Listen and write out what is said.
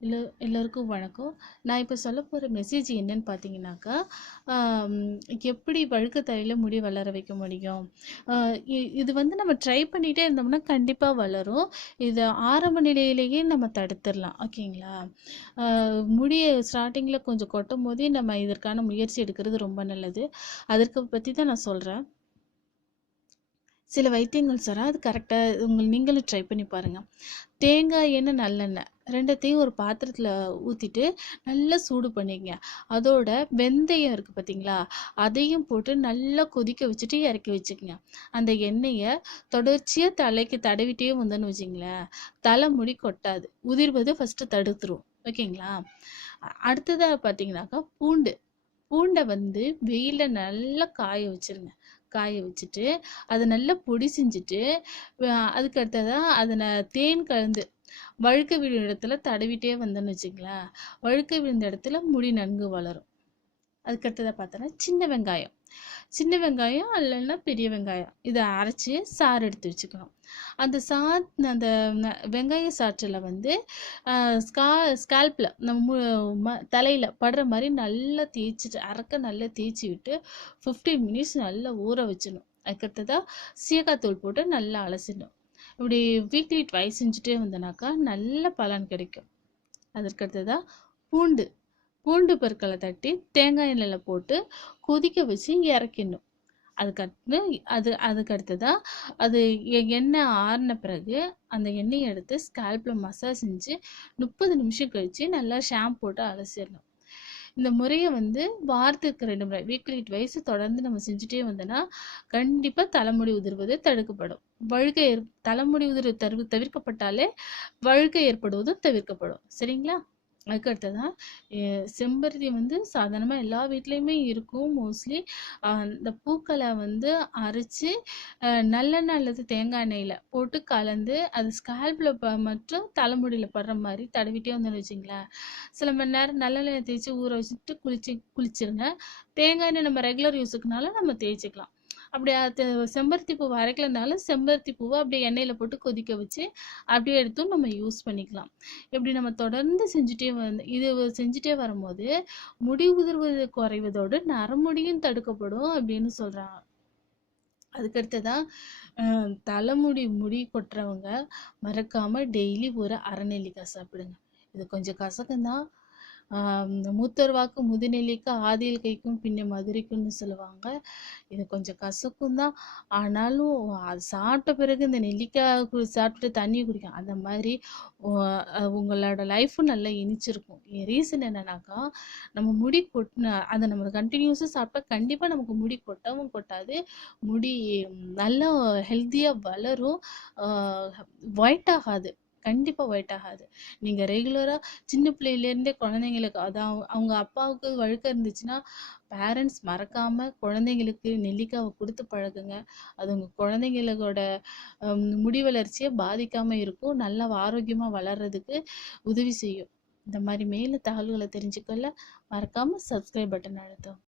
Yellow எல்லோருக்கும் வணக்கம். நான் இப்போ சொல்ல போகிற மெசேஜ் என்னன்னு பார்த்தீங்கன்னாக்கா எப்படி வழுக்க தலையில் முடி வளர வைக்க முடியும்? இ- இது வந்து நம்ம ட்ரை பண்ணிகிட்டே இருந்தோம்னா கண்டிப்பாக வளரும். இதை ஆரம்ப நிலையிலேயே நம்ம தடுத்துடலாம். ஓகேங்களா? முடியை ஸ்டார்டிங்கில் கொஞ்சம் கொட்டும் போதே நம்ம இதற்கான முயற்சி எடுக்கிறது ரொம்ப நல்லது. அதற்கு பற்றி தான் நான் சொல்கிறேன் சில வைத்தியங்கள் சார் அது கரெக்டாக உங்கள் நீங்களும் ட்ரை பண்ணி பாருங்கள் தேங்காய் எண்ணெய் நல்லெண்ணெய் ரெண்டத்தையும் ஒரு பாத்திரத்தில் ஊற்றிட்டு நல்லா சூடு பண்ணிக்கங்க. அதோட வெந்தயம் இருக்குது பார்த்தீங்களா அதையும் போட்டு நல்லா கொதிக்க வச்சுட்டு இறக்கி வச்சுக்கோங்க. அந்த எண்ணெயை தொடர்ச்சியாக தலைக்கு தடவிட்டே வந்தோன்னு வச்சிங்களேன் தலைமுடி கொட்டாது உதிர்வது ஃபஸ்ட்டு தடுத்துரும். ஓகேங்களா? அடுத்ததாக பார்த்தீங்கன்னாக்கா பூண்டு. பூண்டை வந்து வெயிலில் நல்லா காய வச்சிருங்க. காய வச்சுட்டு அதை நல்லா பொடி செஞ்சுட்டு அதுக்கு அடுத்ததாக அதில் தேன் கலந்து வழுக்க விழுந்த இடத்துல தடவிட்டே வந்தோன்னு வச்சுங்களேன் வழுக்க விழுந்த இடத்துல முடி நன்கு வளரும். அதுக்கடுத்ததாக பார்த்தோன்னா சின்ன வெங்காயம். சின்ன வெங்காயம் இல்லைன்னா பெரிய வெங்காயம். இதை அரைச்சி சாறு எடுத்து வச்சுக்கணும். அந்த சா அந்த வெங்காய சாற்றில் வந்து ஸ்கா ஸ்கால்பில் நம்ம மு- ம தலையில் படுற மாதிரி நல்லா தேய்ச்சிட்டு அரைக்க நல்லா தேய்ச்சி விட்டு ஃபிஃப்டீன் மினிட்ஸ் நல்லா ஊற வச்சிடணும். அதுக்கடுத்ததாக சீக்காத்தூள் போட்டு நல்லா அலசிடணும். இப்படி வீக்லி ட்வைஸ் செஞ்சுட்டே வந்தனாக்கா நல்ல பலன் கிடைக்கும். அதற்கடுத்ததாக பூண்டு. பூண்டு பெருக்களை தட்டி தேங்காய் எண்ணெயில் போட்டு கொதிக்க வச்சு இறக்கிடணும். அதுக்கடுத்து அது அதுக்கடுத்ததாக அது எ- எண்ணெய் ஆறின பிறகு அந்த எண்ணெயை எடுத்து ஸ்கேல்பில் மசாஜ் செஞ்சு முப்பது நிமிஷம் கழித்து நல்லா ஷாம்பு போட்டு அலசிடணும். இந்த முறையை வந்து வாரத்துக்கு ரெண்டு முறை வீக்லி ட்வைஸ் தொடர்ந்து நம்ம செஞ்சுட்டே வந்தோன்னா கண்டிப்பாக தலைமுடி உதிர்வது தடுக்கப்படும். வழுக்கை ஏற் தலைமுடி உதிர் தவிர்க்கப்பட்டாலே வழுக்கை ஏற்படுவதும் தவிர்க்கப்படும். சரிங்களா? அதுக்கடுத்ததான் செம்பருத்தி வந்து சாதாரணமாக எல்லா வீட்லேயுமே இருக்கும். மோஸ்ட்லி இந்த பூக்களை வந்து அரைச்சி நல்லெண்ணெய் அல்லது தேங்காய் எண்ணெயில் போட்டு கலந்து அது ஸ்கேல்பில் ப மற்றும் தலைமுடியில் படுற மாதிரி தடவிட்டே வந்தோம்னு வச்சிங்களேன் சில மணி நேரம் நல்லெண்ணெய் தேய்ச்சி ஊற வச்சுட்டு குளிச்சு குளிச்சிருங்க. தேங்காய் எண்ணெய் நம்ம ரெகுலர் யூஸுக்குனால நம்ம தேய்ச்சிக்கலாம். அப்படி அது செம்பருத்தி பூ அரைக்கலனாலும் செம்பருத்தி பூவை அப்படியே எண்ணெயில் போட்டு கொதிக்க வச்சு அப்படியே எடுத்தும் நம்ம யூஸ் பண்ணிக்கலாம். இப்படி நம்ம தொடர்ந்து செஞ்சுட்டே வந்து இது செஞ்சுட்டே வரும்போது முடி உதிர்வது குறைவதோடு நரமுடியும் தடுக்கப்படும் அப்படின்னு சொல்கிறாங்க அதுக்கடுத்ததான் அஹ், தலைமுடி முடி கொட்டுறவங்க மறக்காமல் டெய்லி ஒரு அரை சாப்பிடுங்க. இது கொஞ்சம் கசக்கும்தான் மூத்தர்வாக்கு முதுநெல்லிக்கு ஆதியில் கைக்கும் பின்ன மதுரைக்கும்னு சொல்லுவாங்க. இது கொஞ்சம் கசக்கும் தான். ஆனாலும் அது சாப்பிட்ட பிறகு இந்த நெல்லிக்காய் கு- சாப்பிட்டுட்டு தண்ணி குடிக்கும். அந்த மாதிரி உங்களோட லைஃப்பும் நல்லா இனிச்சிருக்கும். ரீசன் என்னன்னாக்கா நம்ம முடி கொட்டின அதை நம்ம கண்டினியூஸாக சாப்பிட்டா கண்டிப்பாக நமக்கு முடி கொட்டவும் கொட்டாது. முடி நல்லா ஹெல்த்தியாக வளரும். ஒயிட் ஆகாது. கண்டிப்பாக ஒயிட் ஆகாது. நீங்கள் ரெகுலராக சின்ன பிள்ளையிலேருந்தே குழந்தைங்களுக்கு அதான் அவங்க அப்பாவுக்கு வழுக்க இருந்துச்சுன்னா பேரண்ட்ஸ் மறக்காமல் குழந்தைங்களுக்கு நெல்லிக்காவை கொடுத்து பழகுங்க. அது உங்கள் குழந்தைங்களோட முடி வளர்ச்சியை பாதிக்காமல் இருக்கும். நல்லா ஆரோக்கியமாக வளர்றதுக்கு உதவி செய்யும். இந்த மாதிரி மேலே தகவல்களை தெரிஞ்சுக்கொள்ள மறக்காமல் சப்ஸ்கிரைப் பட்டன் அழுத்தும்